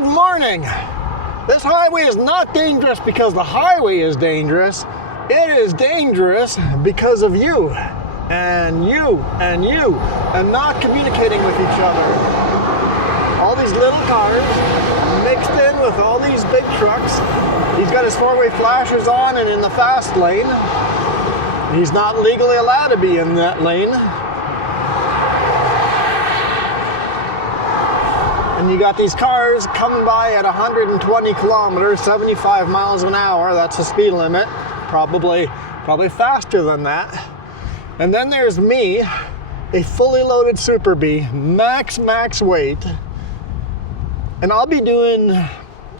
Good morning. This highway is not dangerous because the highway is dangerous. It is dangerous because of you and you and you and not communicating with each other. All these little cars mixed in with all these big trucks. He's got his four-way flashers on and in the fast lane. He's not legally allowed to be in that lane. And you got these cars coming by at 120 kilometers, 75 miles an hour. That's the speed limit. Probably faster than that. And then there's me, a fully loaded Super Bee, max weight. And I'll be doing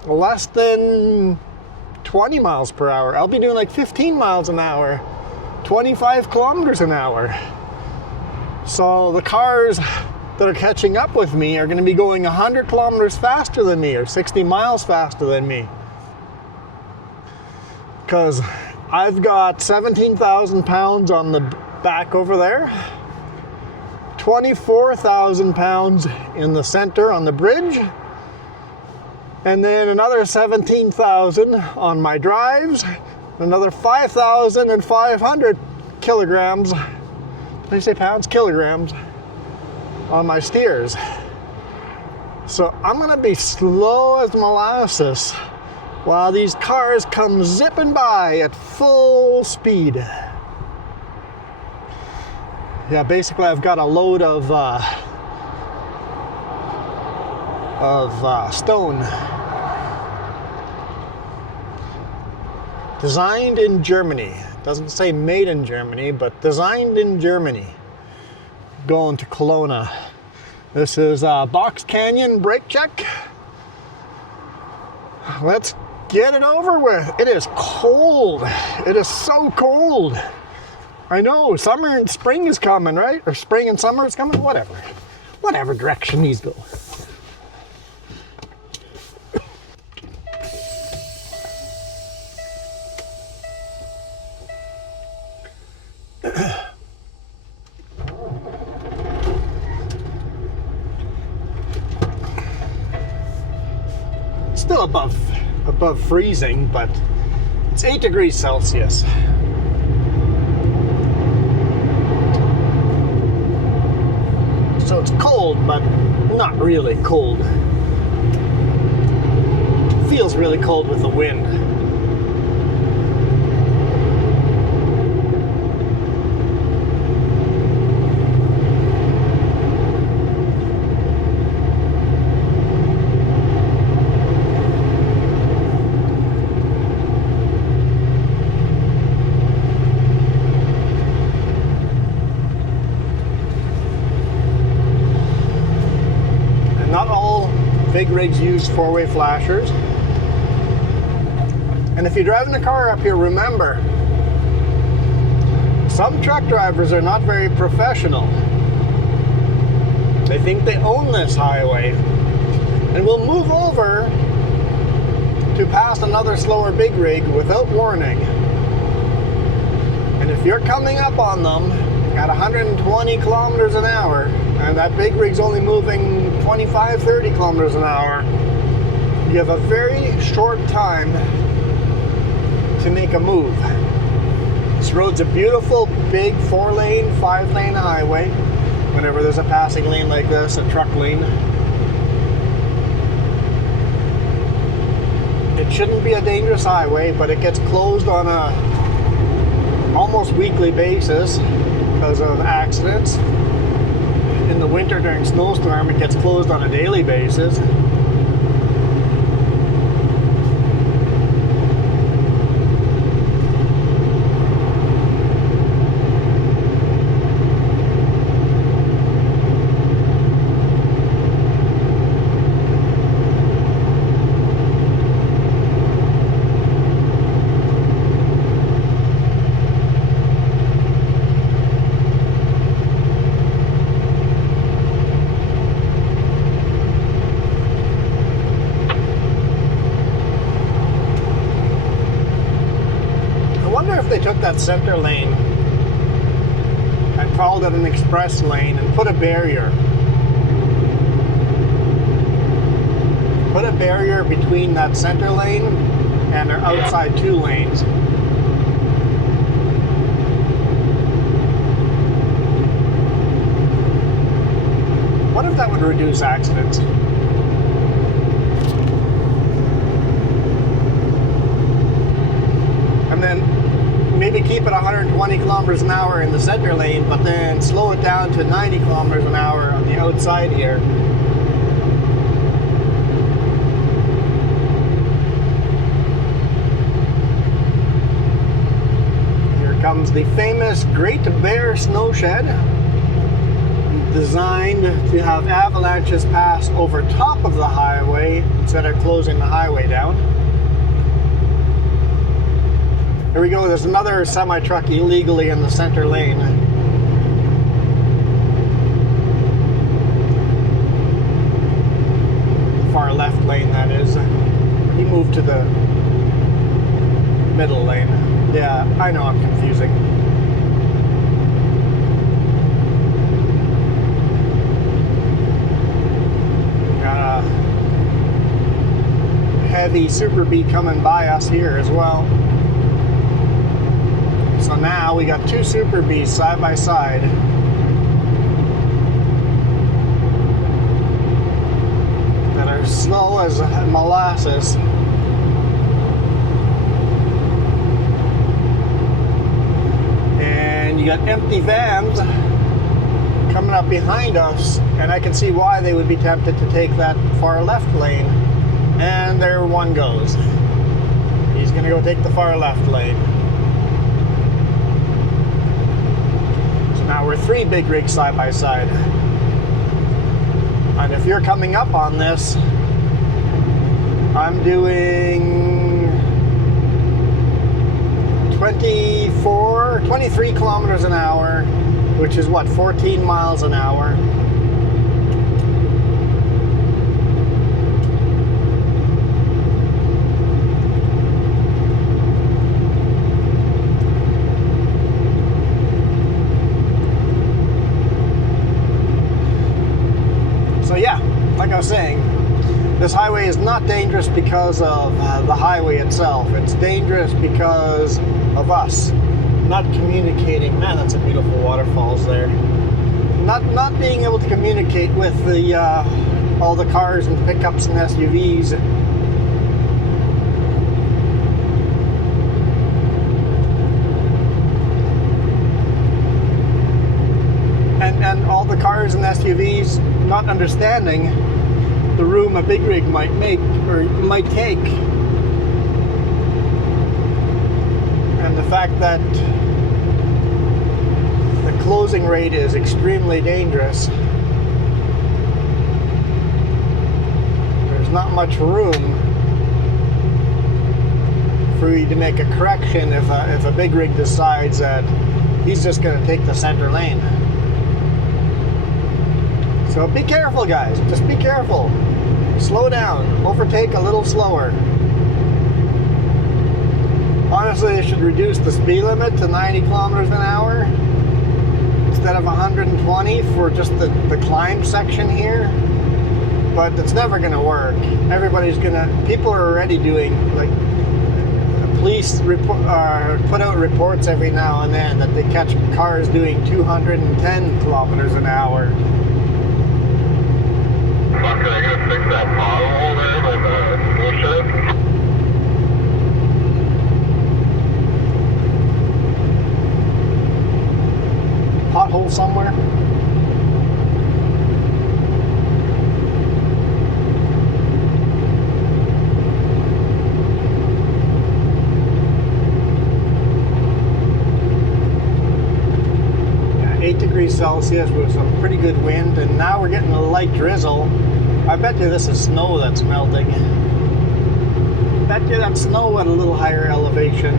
less than 20 miles per hour. I'll be doing like 15 miles an hour, 25 kilometers an hour. So the cars that are catching up with me are going to be going 100 kilometers faster than me or 60 miles faster than me. Because I've got 17,000 pounds on the back over there, 24,000 pounds in the center on the bridge, and then another 17,000 on my drives, another 5,500 kilograms, did I say pounds? Kilograms on my steers. So I'm gonna be slow as molasses while these cars come zipping by at full speed. Yeah, basically I've got a load of stone. Designed in Germany. Doesn't say made in Germany, but designed in Germany. Going to Kelowna. This is Box Canyon brake check. Let's get it over with. It is cold. It is so cold. I know, summer and spring is coming, right? Or spring and summer is coming, whatever. Whatever direction these go. Still above freezing, but it's 8 degrees Celsius. So it's cold, but not really cold. It feels really cold with the wind. Big rigs use four-way flashers. And if you're driving a car up here, remember, some truck drivers are not very professional. They think they own this highway and will move over to pass another slower big rig without warning. And if you're coming up on them at 120 kilometers an hour, and that big rig's only moving 25, 30 kilometers an hour, you have a very short time to make a move. This road's a beautiful, big 4-lane, 5-lane highway. Whenever there's a passing lane like this, a truck lane, it shouldn't be a dangerous highway, but it gets closed on a almost weekly basis because of accidents. In the winter during snowstorm, it gets closed on a daily basis. They took that center lane and called it an express lane and put a barrier. put a barrier between that center lane and our outside 2 lanes. What if that would reduce accidents? And then maybe keep it 120 kilometers an hour in the center lane, but then slow it down to 90 kilometers an hour on the outside here. Here comes the famous Great Bear Snow Shed, designed to have avalanches pass over top of the highway instead of closing the highway down. Here we go, there's another semi-truck illegally in the center lane. Far left lane, that is. He moved to the middle lane. Yeah, I know I'm confusing. Got a heavy Super B coming by us here as well. So now we got 2 Super Bs side by side. That are slow as molasses. And you got empty vans coming up behind us, and I can see why they would be tempted to take that far left lane. And there one goes. He's gonna go take the far left lane. Now we're 3 big rigs side by side. And if you're coming up on this, I'm doing 23 kilometers an hour, which is what, 14 miles an hour. Like I was saying, this highway is not dangerous because of the highway itself. It's dangerous because of us not communicating. Man, that's a beautiful waterfalls there. Not being able to communicate with the all the cars and pickups and SUVs. And all the cars and SUVs not understanding the room a big rig might make or might take, and the fact that the closing rate is extremely dangerous. There's not much room for you to make a correction if a big rig decides that he's just going to take the center lane. So be careful, guys. Just be careful. Slow down. Overtake a little slower. Honestly, they should reduce the speed limit to 90 kilometers an hour instead of 120 for just the climb section here. But it's never going to work. People are already doing, like, police put out reports every now and then that they catch cars doing 210 kilometers an hour. Okay, I gotta fix that pothole there by the snow shed. Pothole somewhere? Yeah, 8 degrees Celsius with some pretty good wind, and now we're getting a light drizzle. I bet you this is snow that's melting. Bet you that's snow at a little higher elevation.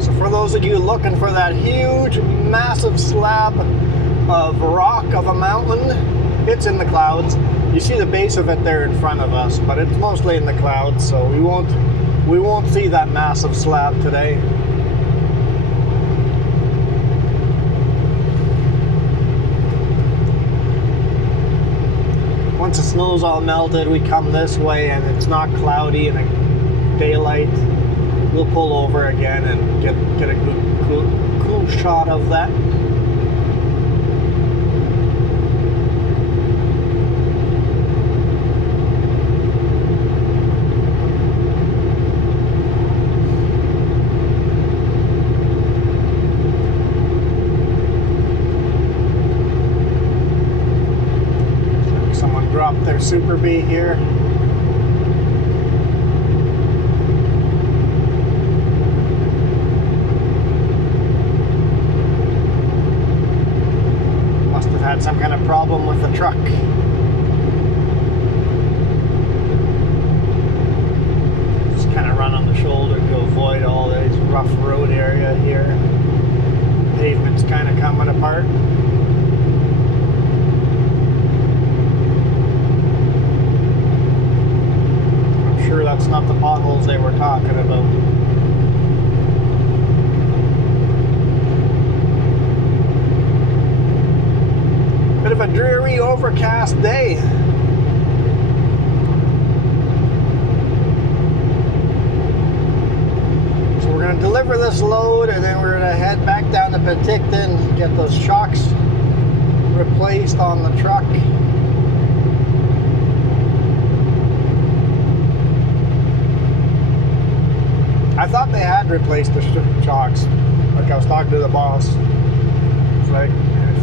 So for those of you looking for that huge, massive slab of rock of a mountain, it's in the clouds. You see the base of it there in front of us, but it's mostly in the clouds, so we won't see that massive slab today. snow's all melted, we come this way and it's not cloudy and daylight, we'll pull over again and get a good cool shot of that. Someone dropped their Super Bee here. Had some kind of problem with the truck. Just kind of run on the shoulder to avoid all this rough road area here. Pavement's kind of coming apart. I'm sure that's not the potholes they were talking about. Bit of a dreary, overcast day. So we're going to deliver this load and then we're going to head back down to Penticton, get those shocks replaced on the truck. I thought they had replaced the shocks. Like I was talking to the boss. It's like,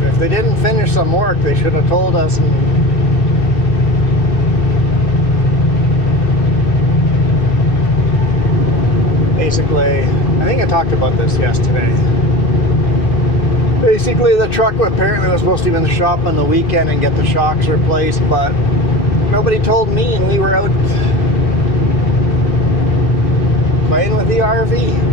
if they didn't finish some work, they should have told us. And basically, I think I talked about this yesterday. Basically, the truck apparently was supposed to be in the shop on the weekend and get the shocks replaced, but nobody told me, and we were out playing with the RV.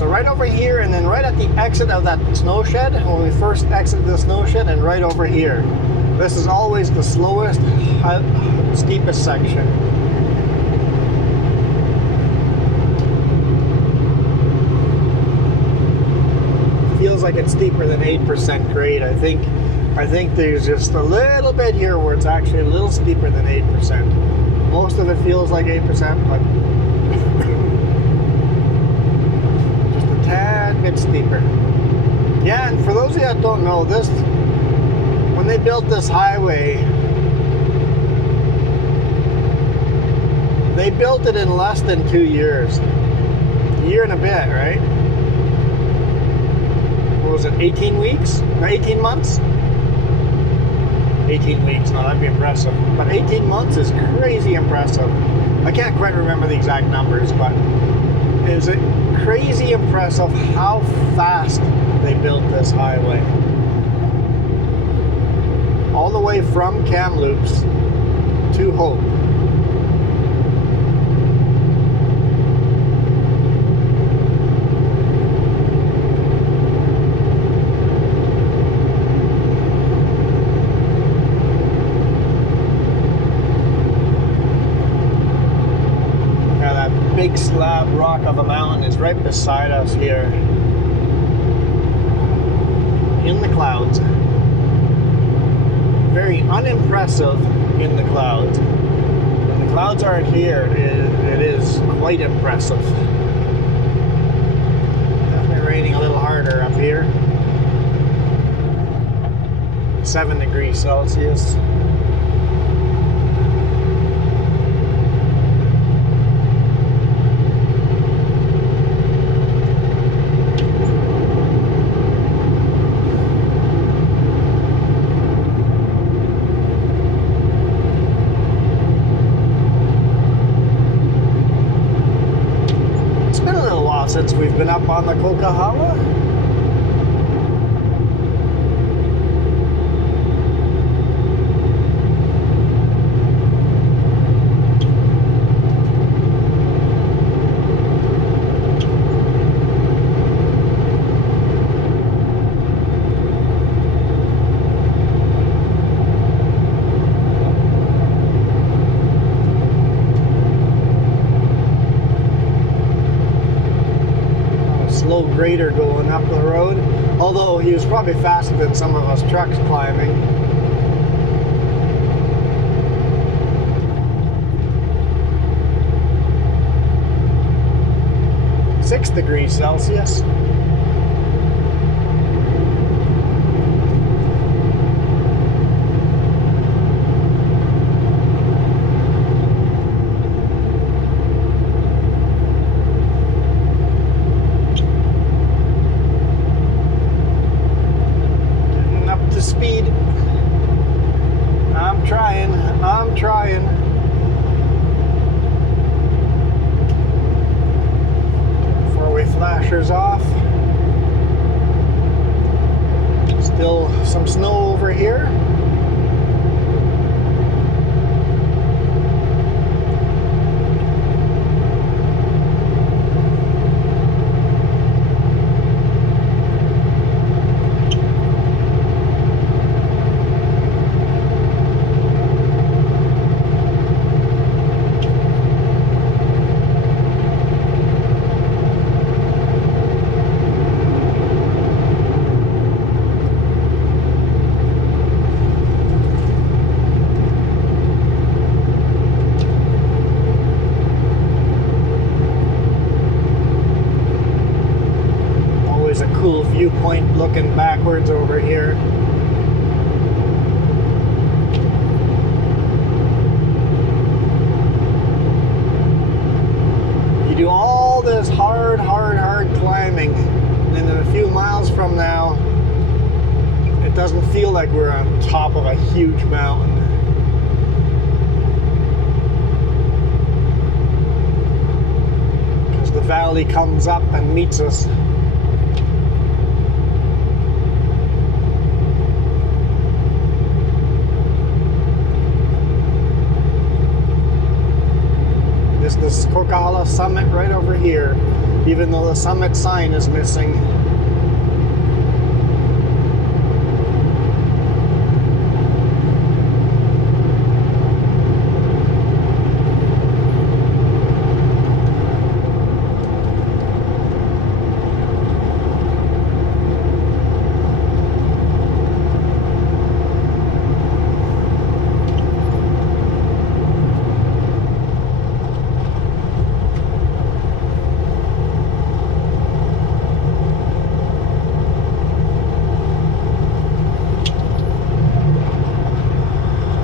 Right over here, and then right at the exit of that snow shed, when we first exit the snow shed, and right over here. This is always the slowest, steepest section. Feels like it's steeper than 8% grade. I think there's just a little bit here where it's actually a little steeper than 8%. Most of it feels like 8%, but tad bit steeper. Yeah, and for those of you that don't know, this, when they built this highway, they built it in less than 2 years. A year and a bit, right? What was it, 18 weeks? No, 18 months? 18 weeks, no, that'd be impressive. But 18 months is crazy impressive. I can't quite remember the exact numbers, but it was crazy impressive how fast they built this highway. All the way from Kamloops to Hope. Big slab rock of a mountain is right beside us here in the clouds. Very unimpressive in the clouds. When the clouds aren't here, it is quite impressive. Definitely raining a little harder up here. 7 degrees Celsius. Since we've been up on the Coquihalla. slow grader going up the road. Although he was probably faster than some of us trucks climbing. (6°C). I'm trying. Four-way flashers off. Still some snow over here. Viewpoint looking backwards over here. You do all this hard climbing, and then a few miles from now, it doesn't feel like we're on top of a huge mountain. Because the valley comes up and meets us. This Kokala summit right over here, even though the summit sign is missing.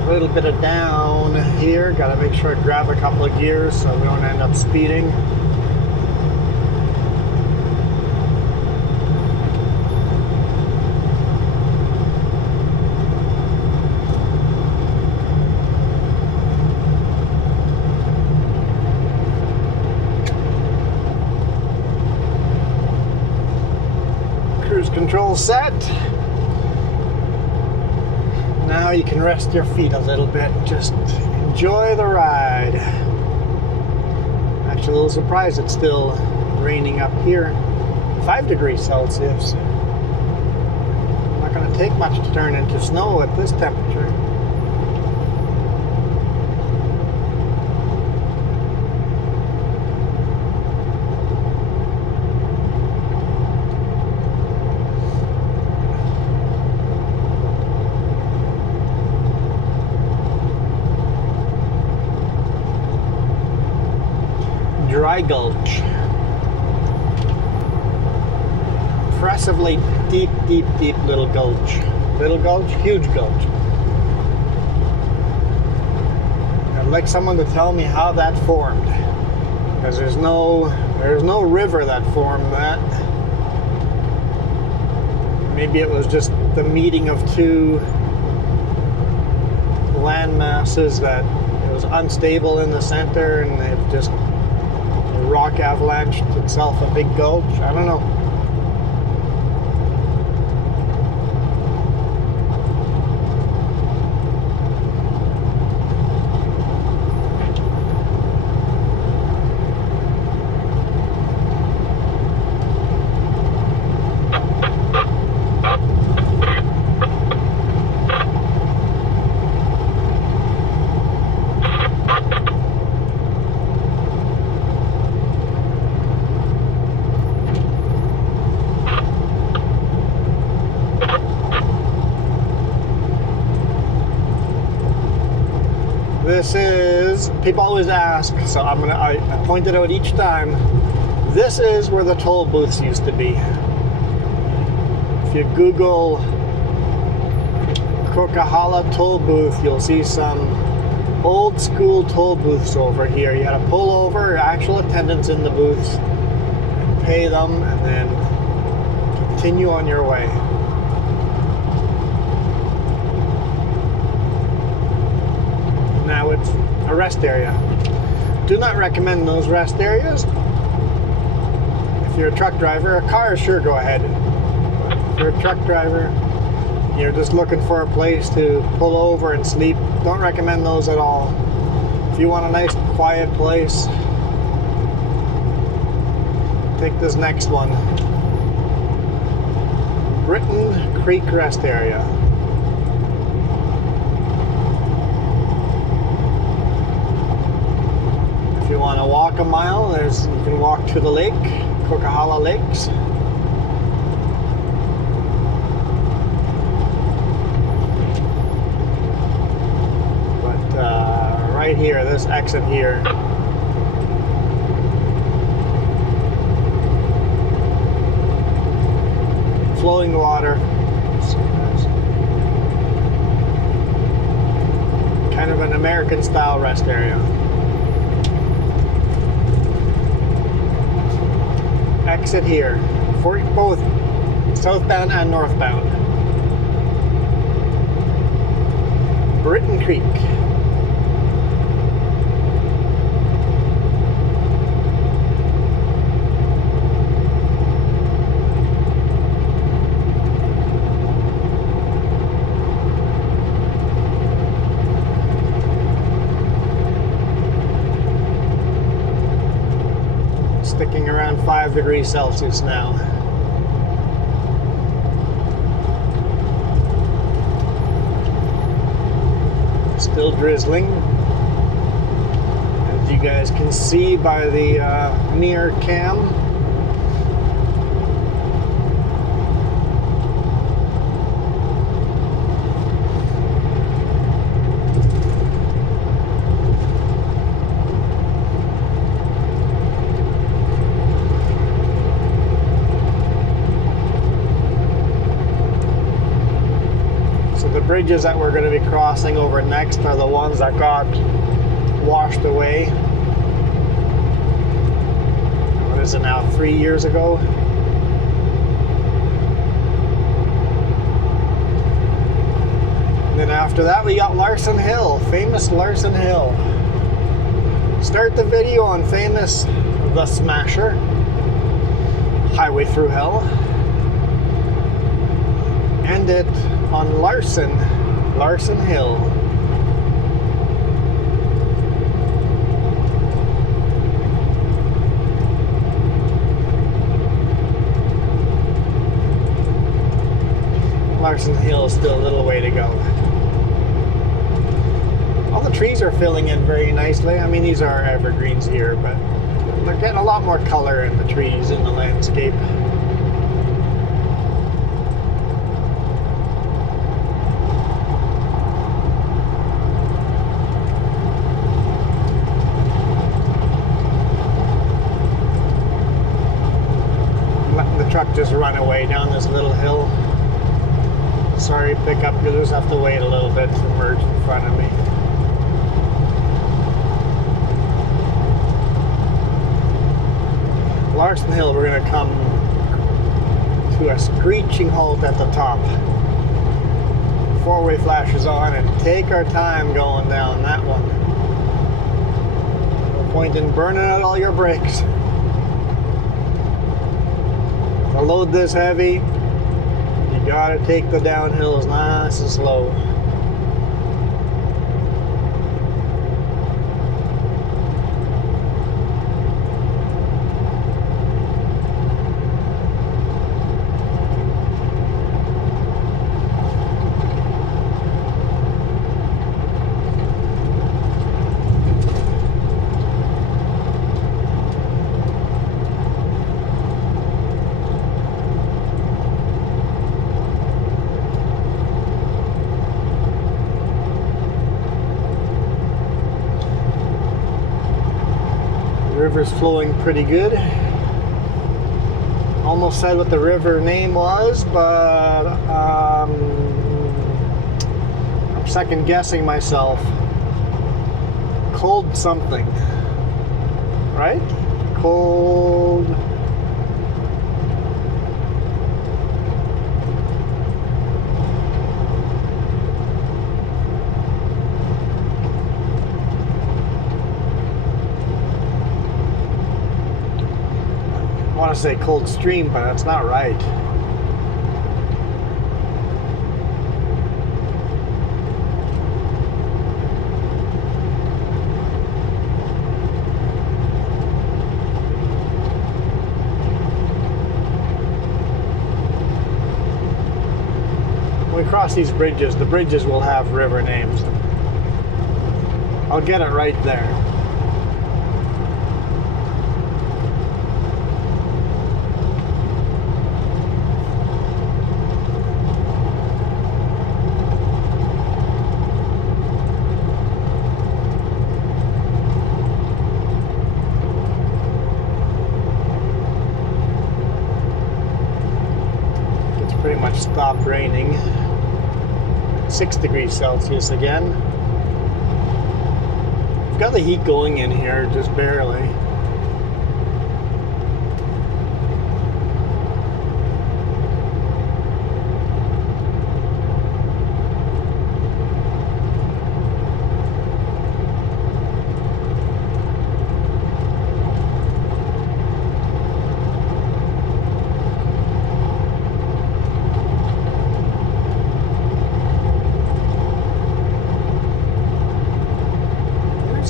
A little bit of down here. Got to make sure I grab a couple of gears so we don't end up speeding. Cruise control set. Now you can rest your feet a little bit. Just enjoy the ride. Actually, a little surprised it's still raining up here. 5°C. Not going to take much to turn into snow at this temperature. Dry gulch. Impressively deep little gulch. Little gulch, huge gulch. I'd like someone to tell me how that formed, because there's no river that formed that. Maybe it was just the meeting of two land masses that it was unstable in the center, and they've just rock avalanched itself a big gulch. I don't know. This is, people always ask, so I point it out each time. This is where the toll booths used to be. If you Google Coquihalla toll booth, you'll see some old school toll booths over here. You had to pull over, actual attendants in the booths, pay them, and then continue on your way. Now it's a rest area. Do not recommend those rest areas. If you're a truck driver, a car, sure, go ahead. If you're a truck driver, you're just looking for a place to pull over and sleep, don't recommend those at all. If you want a nice quiet place, take this next one. Britton Creek Rest Area. If you want to walk a mile, you can walk to the lake, Coquihalla Lakes. Right here, this exit here. Flowing water. Kind of an American style rest area. Exit here for both southbound and northbound. Britton Creek. Sticking around 5 degrees Celsius now. Still drizzling, as you guys can see by the near cam. Bridges that we're going to be crossing over next are the ones that got washed away. What is it now, 3 years ago? And then after that we got Larson Hill, famous Larson Hill. Start the video on famous The Smasher, Highway Through Hell. End it on Larson Hill. Larson Hill is still a little way to go. All the trees are filling in very nicely. I mean, these are evergreens here, but they're getting a lot more color in the trees in the landscape. Truck just run away down this little hill. Sorry, pickup, you'll just have to wait a little bit to merge in front of me. Larson Hill, we're going to come to a screeching halt at the top. Four-way flashes on and take our time going down that one. No point in burning out all your brakes. To load this heavy, you gotta take the downhills nice and slow. river's flowing pretty good. Almost said what the river name was, but I'm second guessing myself. Cold something, right? Cold. I want to say Cold Stream, but that's not right. When we cross these bridges, the bridges will have river names. I'll get it right there. Pretty much stopped raining. 6 degrees Celsius again. I've got the heat going in here, just barely.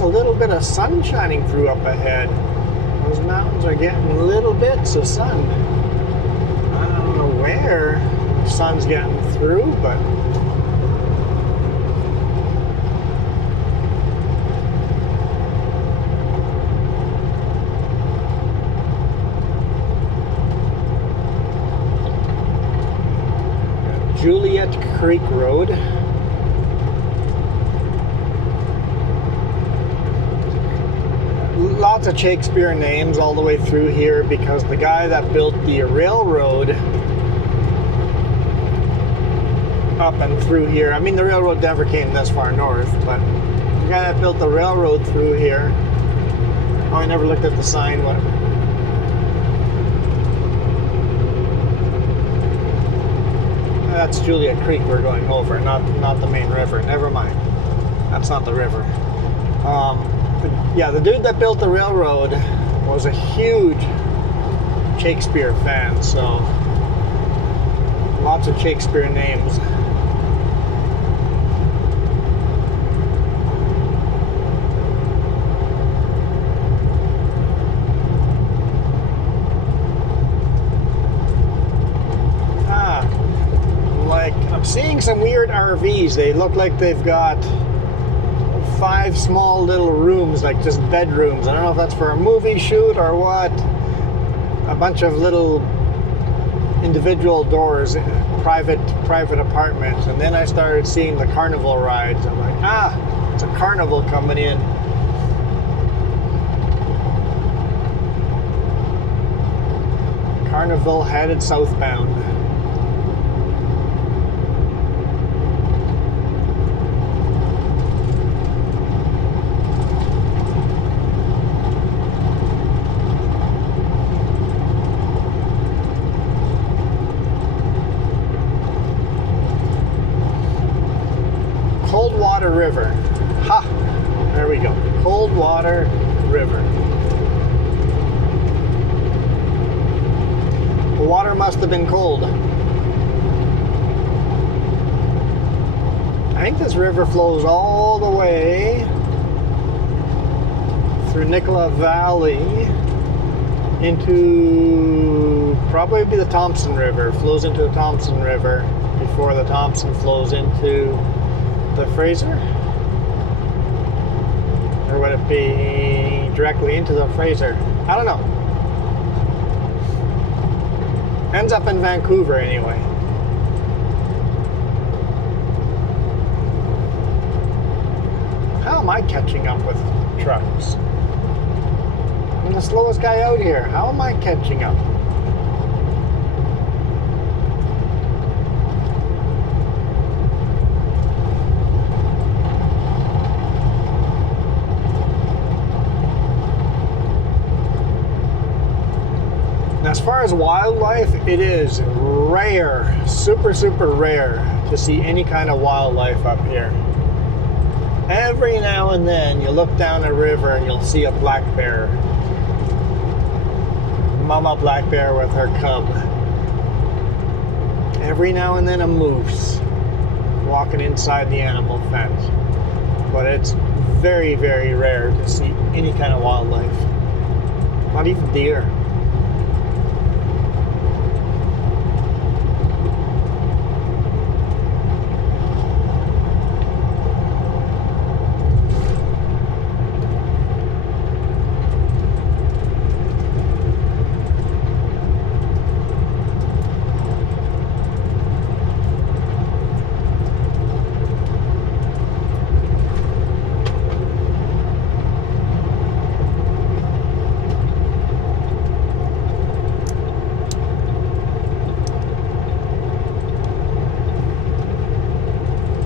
A little bit of sun shining through up ahead. Those mountains are getting little bits of sun. I don't know where the sun's getting through, but Juliet Creek Road. Lots of Shakespeare names all the way through here because the guy that built the railroad up and through here, I mean the railroad never came this far north, but the guy that built the railroad through here, oh, I never looked at the sign. What? That's Juliet Creek we're going over, not the main river. Never mind. That's not the river. Yeah, the dude that built the railroad was a huge Shakespeare fan, so lots of Shakespeare names. Like I'm seeing some weird RVs. They look like they've got 5 small little rooms, like just bedrooms. I don't know if that's for a movie shoot or what. A bunch of little individual doors, private apartments. And then I started seeing the carnival rides. I'm like, it's a carnival coming in. Carnival headed southbound. Coldwater River. Ha! There we go. Coldwater River. The water must have been cold. I think this river flows all the way through Nicola Valley into probably the Thompson River. Flows into the Thompson River before the Thompson flows into the Fraser? Or would it be directly into the Fraser? I don't know. Ends up in Vancouver anyway. How am I catching up with trucks? I'm the slowest guy out here. How am I catching up? As far as wildlife, it is rare, super, super rare to see any kind of wildlife up here. Every now and then you look down a river and you'll see a black bear. Mama black bear with her cub. Every now and then a moose walking inside the animal fence. But it's very, very rare to see any kind of wildlife. Not even deer.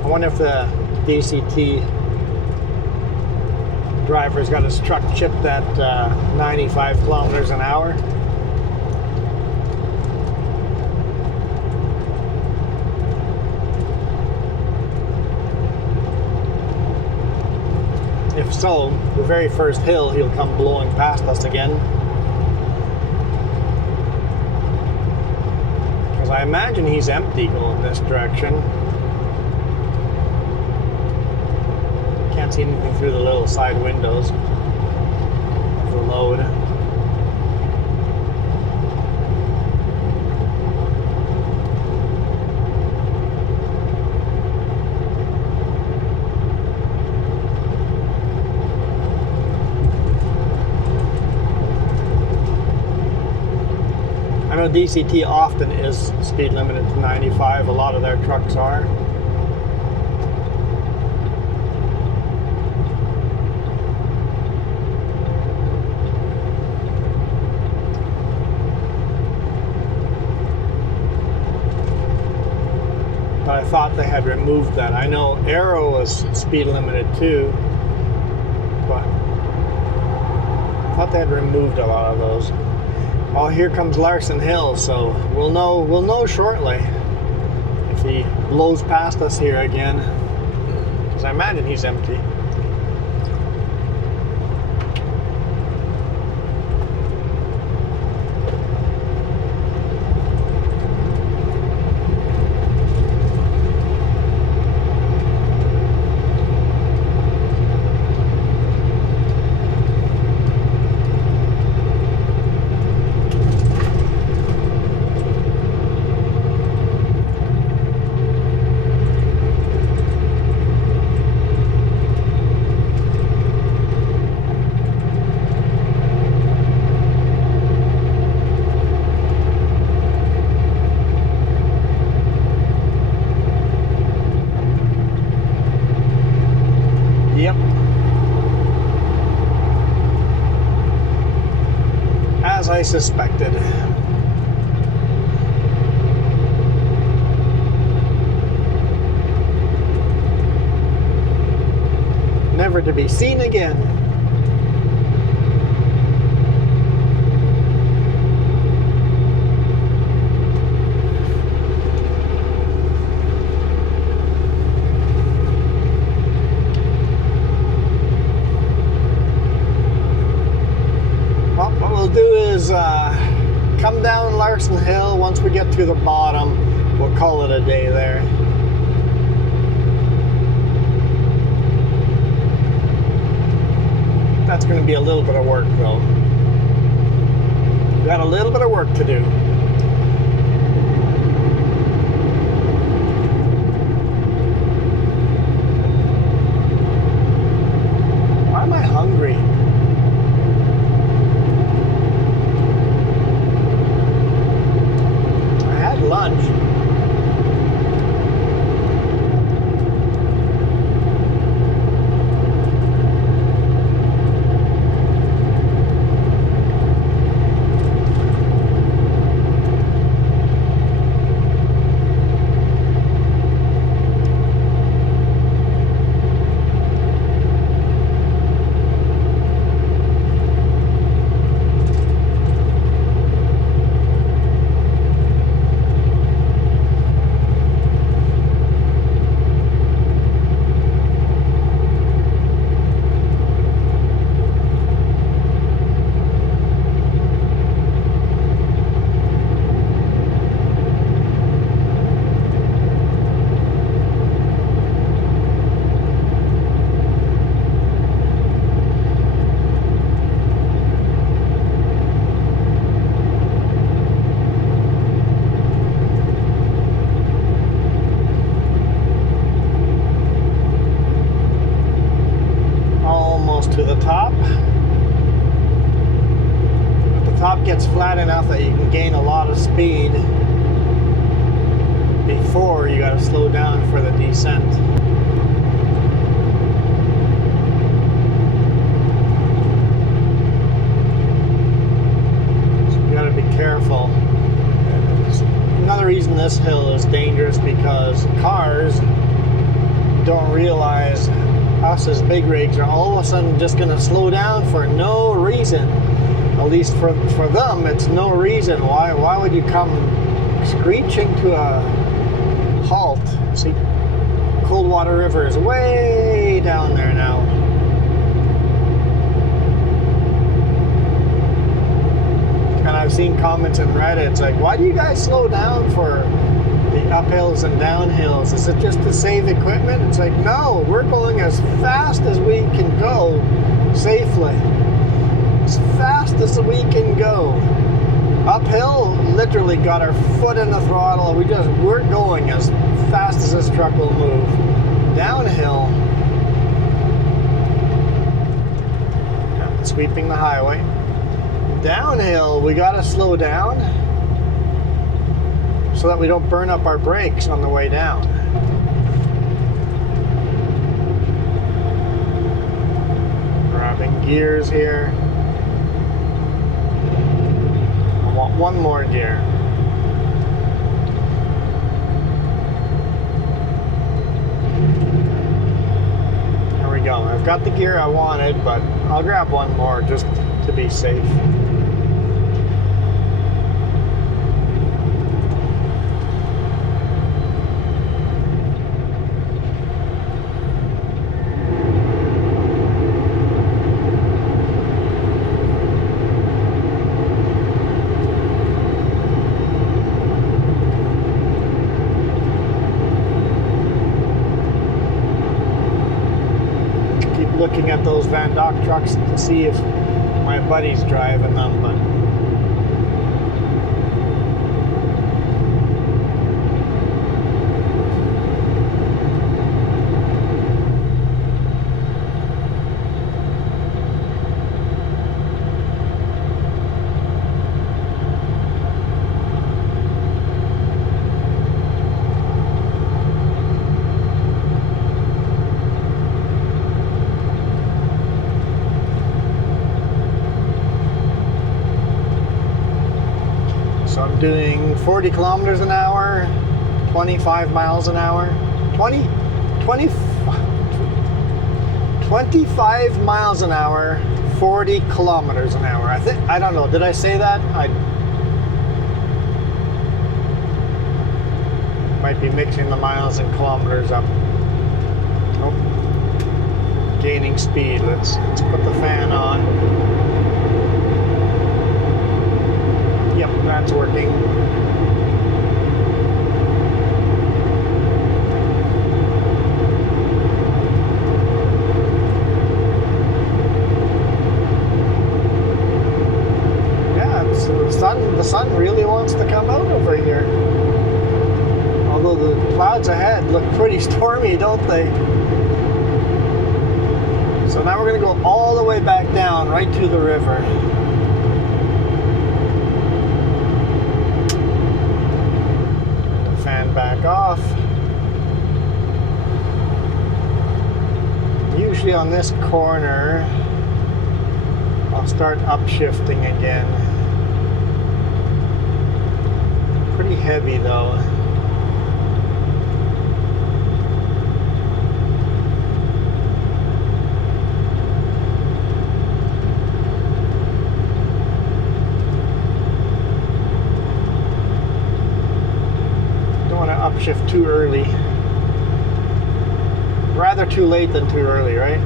I wonder if the DCT driver's got his truck chipped at 95 kilometers an hour. If so, the very first hill he'll come blowing past us again. Because I imagine he's empty going this direction. Can't see anything through the little side windows of the load. I know DCT often is speed limited to 95. A lot of their trucks are. I thought they had removed that. I know Arrow was speed limited too, but I thought they had removed a lot of those. Oh, here comes Larson Hill, so we'll know shortly if he blows past us here again, because I imagine he's empty. Yep. As I suspected. Never to be seen again. What we'll do is come down Larson Hill. Once we get to the bottom, we'll call it a day there. That's going to be a little bit of work though. We've got a little bit of work to do. Why am I hungry? I had lunch. flat enough that you can gain a lot of speed before you got to slow down for the descent. So you got to be careful. Another reason this hill is dangerous because cars don't realize us as big rigs are all of a sudden just going to slow down for no reason. At least for them, it's no reason. Why would you come screeching to a halt? See, Coldwater River is way down there now. And I've seen comments in Reddit, it's like, why do you guys slow down for the uphills and downhills? Is it just to save equipment? It's like, no, we're going as fast as we can go safely. As fast as we can go. Uphill, literally got our foot in the throttle. We're going as fast as this truck will move. Downhill, sweeping the highway. Downhill, we gotta slow down so that we don't burn up our brakes on the way down. Grabbing gears here. I want one more gear. There we go. I've got the gear I wanted, but I'll grab one more just to be safe. Looking at those Van Dock trucks to see if my buddy's driving them, but doing 40 kilometers an hour, 25 miles an hour, 25 miles an hour, 40 kilometers an hour. I don't know, did I say that? I might be mixing the miles and kilometers up. Oh, gaining speed. Let's put the fan on. Yep, that's working. Yeah, the sun really wants to come out over here. Although the clouds ahead look pretty stormy, don't they? So now we're going to go all the way back down, right to the river. Back off. Usually on this corner, I'll start upshifting again. Pretty heavy though. Upshift too early. Rather too late than too early, right?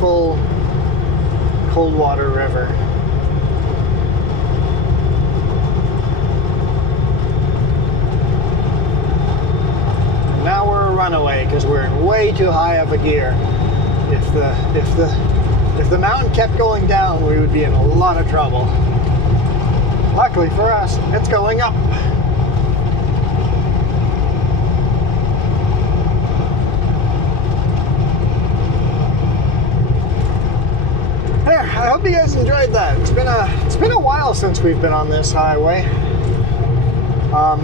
beautiful Coldwater River. Now we're a runaway because we're in way too high of a gear. If the mountain kept going down, we would be in a lot of trouble. Luckily for us, it's going up. There, I hope you guys enjoyed that. It's been a while since we've been on this highway.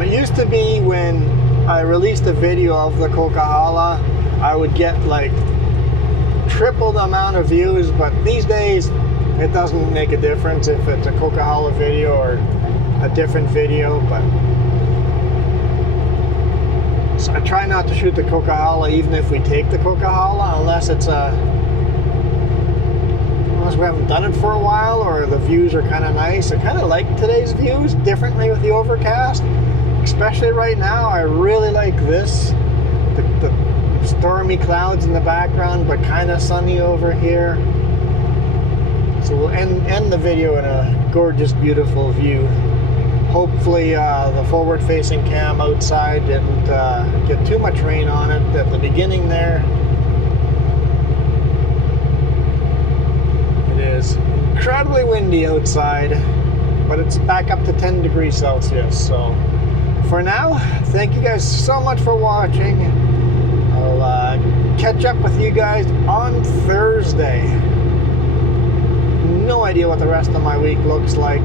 It used to be when I released a video of the Coquihalla, I would get like triple the amount of views, but these days it doesn't make a difference if it's a Coquihalla video or a different video. But so I try not to shoot the Coquihalla even if we take the Coquihalla, unless we haven't done it for a while or the views are kind of nice. I kind of like today's views differently with the overcast. Especially right now, I really like this. The stormy clouds in the background, but kind of sunny over here. So we'll end the video in a gorgeous, beautiful view. Hopefully the forward-facing cam outside didn't get too much rain on it at the beginning there. It is incredibly windy outside, but it's back up to 10 degrees Celsius, so for now, thank you guys so much for watching. I'll catch up with you guys on Thursday. No idea what the rest of my week looks like.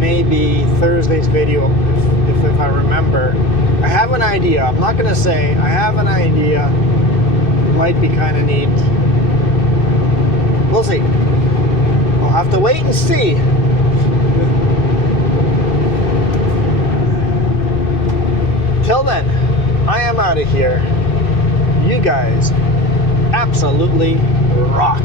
Maybe Thursday's video, if I remember. I have an idea. I'm not going to say. I have an idea. It might be kind of neat. We'll see. We'll have to wait and see. Till then, I am out of here. You guys absolutely rock.